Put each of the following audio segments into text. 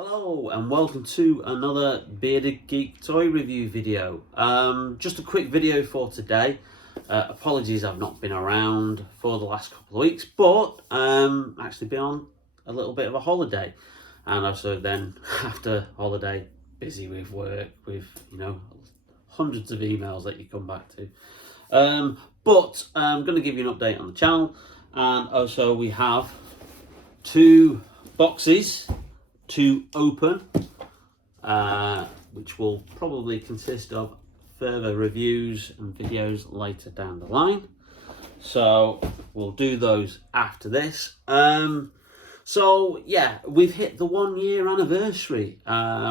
Hello and welcome to another Bearded Geek toy review video. Just a quick video for today. Apologies I've not been around for the last couple of weeks, but actually been on a little bit of a holiday, and also then after holiday busy with work, with hundreds of emails that you come back to. But I'm going to give you an update on the channel, and also we have two boxes to open, which will probably consist of further reviews and videos later down the line. So we'll do those after this. So yeah, we've hit the 1 year anniversary,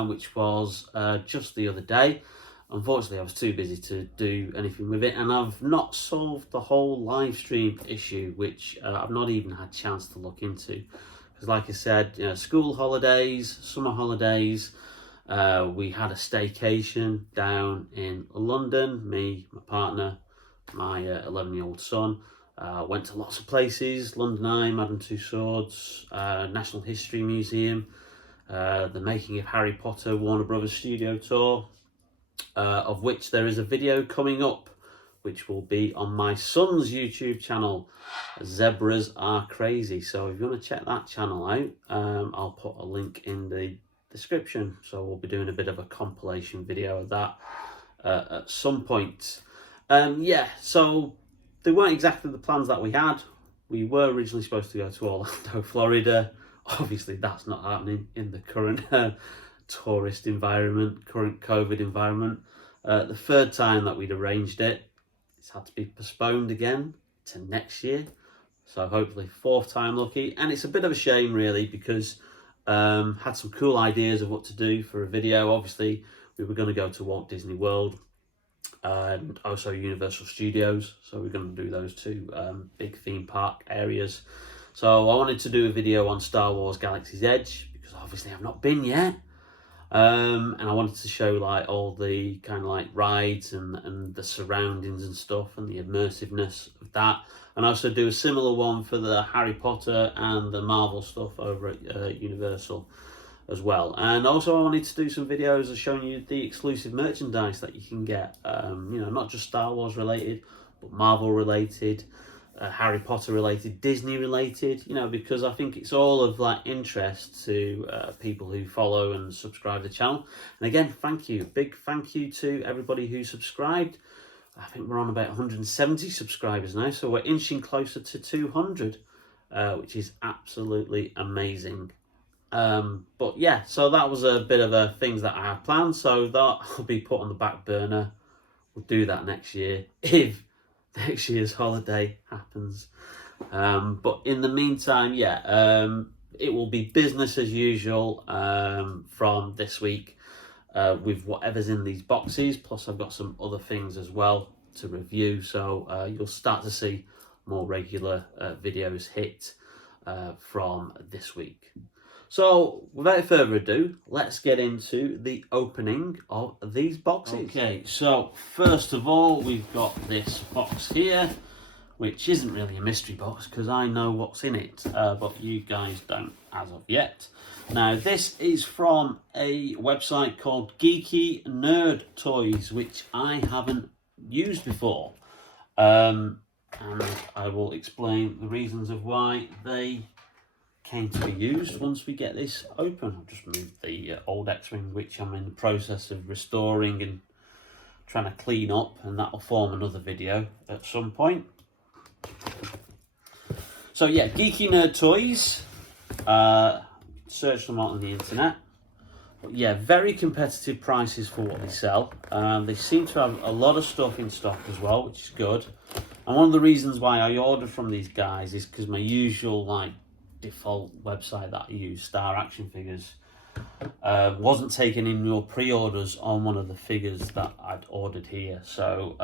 which was just the other day. Unfortunately, I was too busy to do anything with it, and I've not solved the whole live stream issue, which I've not even had a chance to look into. Because like I said, school holidays, summer holidays, we had a staycation down in London, me, my partner, my 11-year-old son. Went to lots of places: London Eye, Madame Tussauds, National History Museum, the Making of Harry Potter Warner Brothers Studio Tour, of which there is a video coming up, which will be on my son's YouTube channel, Zebras Are Crazy. So if you want to check that channel out, I'll put a link in the description. So we'll be doing a bit of a compilation video of that at some point. Yeah, so they weren't exactly the plans that we had. We were originally supposed to go to Orlando, Florida. Obviously, that's not happening in the current tourist environment, current COVID environment. The third time that we'd arranged it, it's had to be postponed again to next year. So hopefully fourth time lucky. And it's a bit of a shame really, because had some cool ideas of what to do for a video. Obviously we were going to go to Walt Disney World and also Universal Studios. So we're going to do those two big theme park areas. So I wanted to do a video on Star Wars Galaxy's Edge, because obviously I've not been yet. And I wanted to show like all the kind of like rides and the surroundings and stuff, and the immersiveness of that, and also do a similar one for the Harry Potter and the Marvel stuff over at Universal as well. And also I wanted to do some videos of showing you the exclusive merchandise that you can get, not just Star Wars related, but Marvel related, Harry Potter related, Disney related, because I think it's all of like interest to people who follow and subscribe to the channel. And again, thank you, big thank you to everybody who subscribed. I think we're on about 170 subscribers now, so we're inching closer to 200, which is absolutely amazing. But yeah, so that was a bit of a things that I have planned, so that will be put on the back burner. We'll do that next year if next year's holiday happens. But in the meantime, yeah, it will be business as usual from this week, with whatever's in these boxes. Plus I've got some other things as well to review, so you'll start to see more regular videos hit from this week. So without further ado, let's get into the opening of these boxes. Okay, so first of all, we've got this box here, which isn't really a mystery box because I know what's in it, but you guys don't as of yet. Now, this is from a website called Geeky Nerd Toys, which I haven't used before. And I will explain the reasons of why they came to be used once we get this open. I've just moved the old X-Wing, which I'm in the process of restoring and trying to clean up, and that will form another video at some point. So yeah, Geeky Nerd Toys. Search them out on the internet. But yeah, very competitive prices for what they sell. They seem to have a lot of stuff in stock as well, which is good. And one of the reasons why I ordered from these guys is because my usual default website that I use, Star Action Figures, wasn't taking in your pre-orders on one of the figures that I'd ordered here. So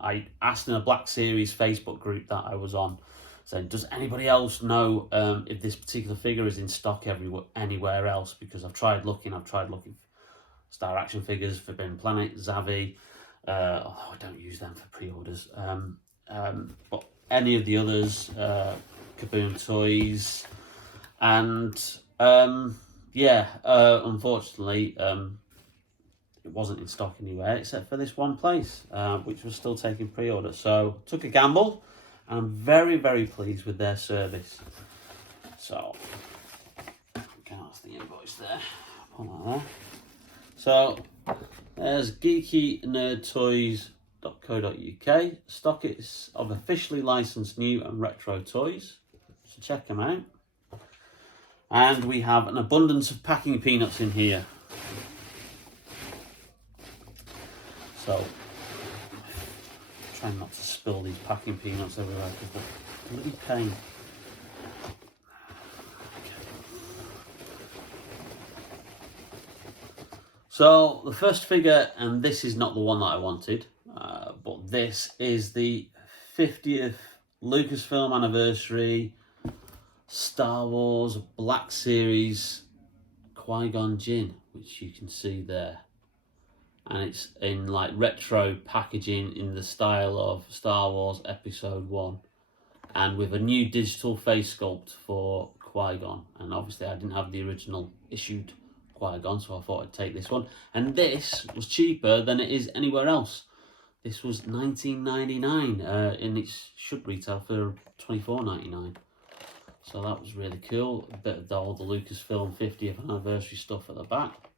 I asked in a Black Series Facebook group that I was on, saying, does anybody else know if this particular figure is in stock anywhere else? Because I've tried looking Star Action Figures, Forbidden Planet, Zavi, although I don't use them for pre-orders, but any of the others, Kaboom Toys, and yeah, unfortunately, it wasn't in stock anywhere except for this one place, which was still taking pre-order. So took a gamble, and I'm very, very pleased with their service. So, okay, that's the invoice there. Put that there. So there's geekynerdtoys.co.uk. Stockets of officially licensed new and retro toys. So check them out. And we have an abundance of packing peanuts in here. So, trying not to spill these packing peanuts everywhere because they're bloody pain. So, the first figure, and this is not the one that I wanted, but this is the 50th Lucasfilm anniversary Star Wars Black Series Qui-Gon Jinn, which you can see there. And it's in like retro packaging in the style of Star Wars Episode 1, and with a new digital face sculpt for Qui-Gon. And obviously I didn't have the original issued Qui-Gon, so I thought I'd take this one. And this was cheaper than it is anywhere else. This was $19.99, and it should retail for $24.99. So that was really cool. A bit of all the Lucasfilm 50th anniversary stuff at the back.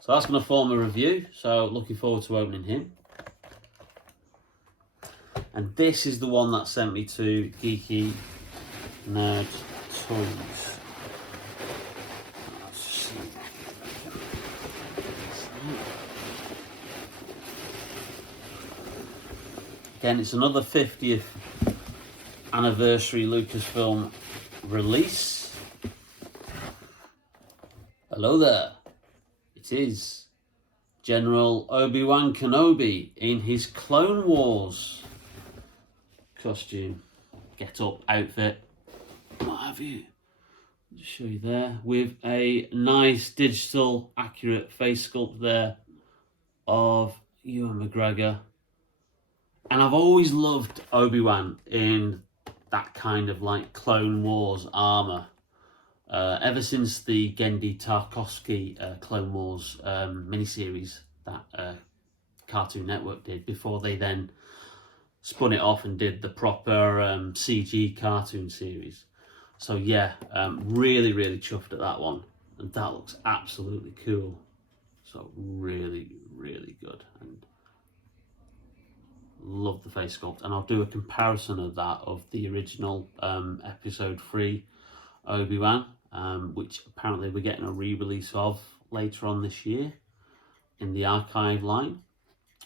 So that's going to form a review, so looking forward to opening him. And this is the one that sent me to Geeky Nerd Toys. Let's see. Again, it's another 50th anniversary Lucasfilm release. Hello there. It is General Obi-Wan Kenobi in his Clone Wars costume, get up, outfit, what have you. I'll show you there with a nice digital accurate face sculpt there of Ewan McGregor. And I've always loved Obi-Wan in that kind of like Clone Wars armour. Ever since the Genndy Tarkovsky Clone Wars miniseries that Cartoon Network did, before they then spun it off and did the proper CG cartoon series. So yeah, really, really chuffed at that one. And that looks absolutely cool. So really, really good. And love the face sculpt. And I'll do a comparison of that of the original episode 3 Obi-Wan, which apparently we're getting a re-release of later on this year in the archive line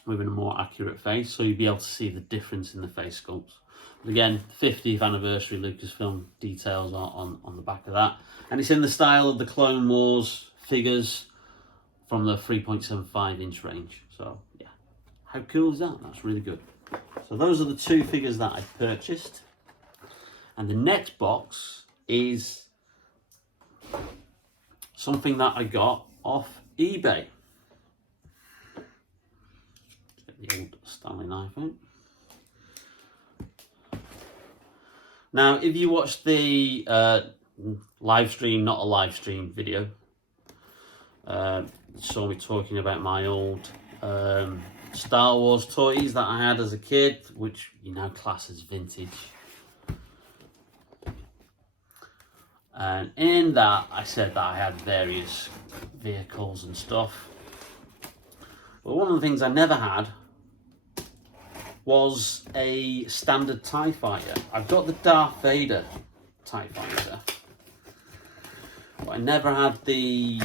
with a more accurate face, so you'll be able to see the difference in the face sculpts. But again, 50th anniversary Lucasfilm details are on the back of that, and it's in the style of the Clone Wars figures from the 3.75 inch range. So yeah, how cool is that? That's really good. So those are the two figures that I purchased, and the next box is something that I got off eBay. Get the old Stanley knife out. Now, if you watched the live stream, not a live stream video, saw me talking about my old Star Wars toys that I had as a kid, which you now class as vintage. And in that, I said that I had various vehicles and stuff. But one of the things I never had was a standard TIE fighter. I've got the Darth Vader TIE fighter, but I never had the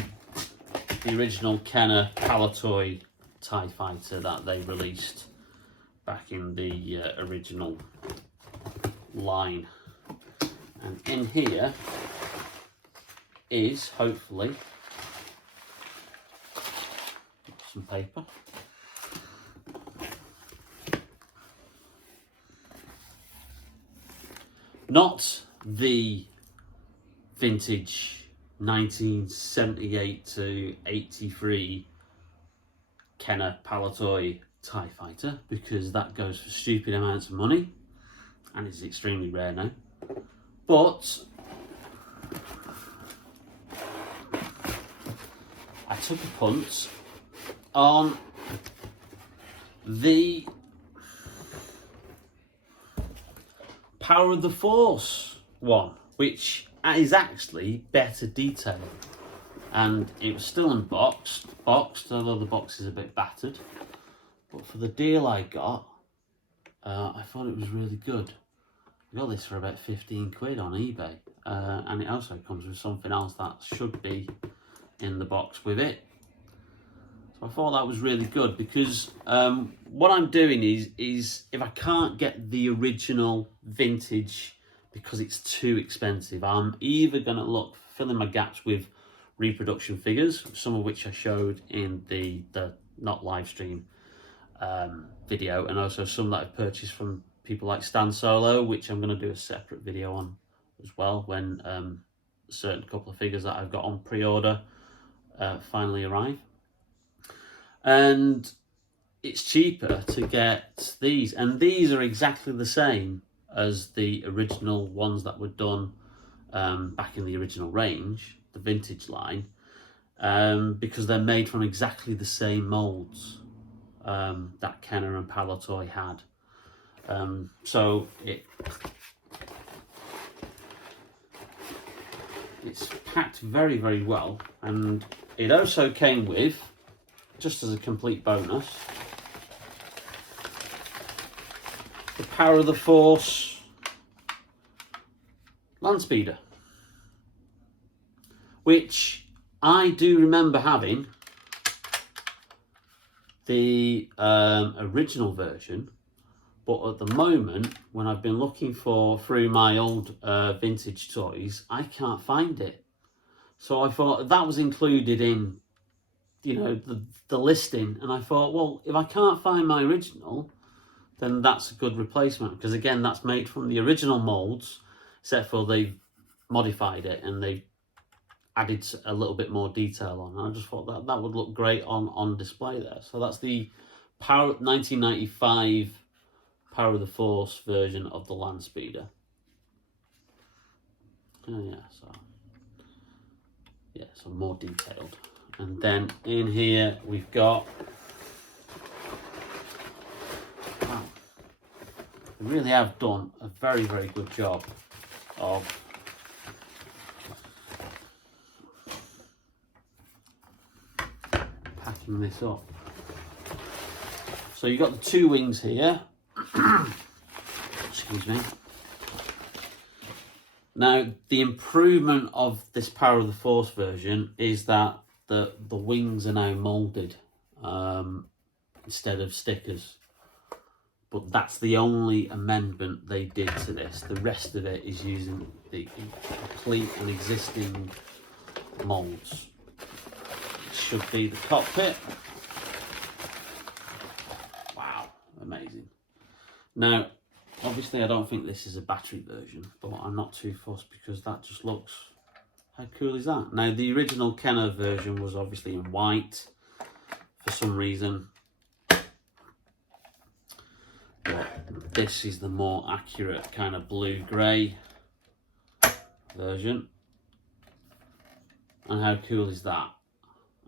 original Kenner Palatoy TIE fighter that they released back in the original line. And in here is hopefully some paper. Not the vintage 1978 to 83 Kenner Palatoy TIE fighter, because that goes for stupid amounts of money and is extremely rare now. But I took a punt on the Power of the Force one, which is actually better detailed. And it was still boxed, although the box is a bit battered. But for the deal I got, I thought it was really good. I got this for about 15 quid on eBay. And it also comes with something else that should be in the box with it. So I thought that was really good because what I'm doing is if I can't get the original vintage because it's too expensive, I'm either going to look filling my gaps with reproduction figures, some of which I showed in the not live stream video, and also some that I've purchased from people like Stan Solo, which I'm going to do a separate video on as well when a certain couple of figures that I've got on pre-order finally arrive. And it's cheaper to get these, and these are exactly the same as the original ones that were done back in the original range, the vintage line, because they're made from exactly the same molds that Kenner and Palatoy had. So it's packed very, very well, and it also came with, just as a complete bonus, the Power of the Force Landspeeder, which I do remember having the original version, but at the moment, when I've been looking through my old vintage toys, I can't find it. So I thought that was included in, you know, the listing, and I thought, well, if I can't find my original, then that's a good replacement, because again, that's made from the original molds, except for they've modified it and they've added a little bit more detail on. And I just thought that would look great on display there. So that's the 1995 Power of the Force version of the Landspeeder. Oh yeah, so more detailed. And then in here we've got, wow, they really have done a very, very good job of packing this up. So you've got the two wings here. Excuse me. Now, the improvement of this Power of the Force version is that the wings are now moulded instead of stickers. But that's the only amendment they did to this. The rest of it is using the complete and existing moulds. It should be the cockpit. Wow, amazing. Now, obviously I don't think this is a battery version, but I'm not too fussed because that just looks, how cool is that? Now, the original Kenner version was obviously in white for some reason. But this is the more accurate kind of blue-grey version. And how cool is that?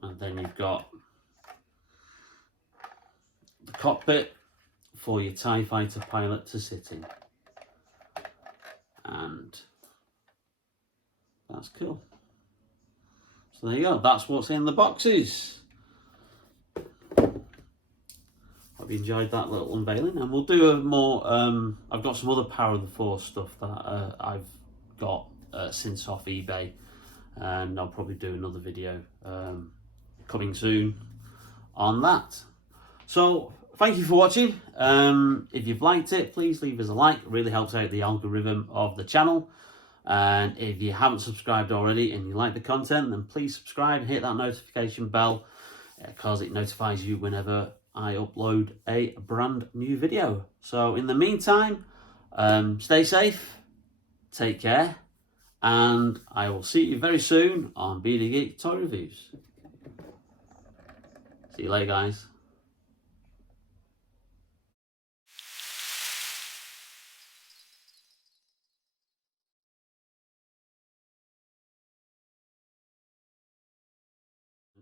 And then you've got the cockpit for your TIE fighter pilot to sit in. And that's cool. So there you go, that's what's in the boxes. Hope you enjoyed that little unveiling, and we'll do a more, I've got some other Power of the Force stuff that I've got since off eBay, and I'll probably do another video coming soon on that. So thank you for watching. If you've liked it, please leave us a like. It really helps out the algorithm of the channel. And if you haven't subscribed already and you like the content, then please subscribe and hit that notification bell, because it notifies you whenever I upload a brand new video. So in the meantime, stay safe, take care, and I will see you very soon on BD Geek Toy Reviews. See you later, guys.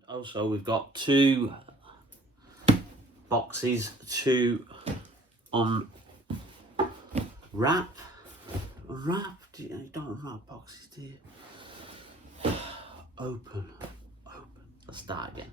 Also, we've got 2 boxes to unwrap. Unwrap? You don't unwrap boxes, do you? Open. Let's start again.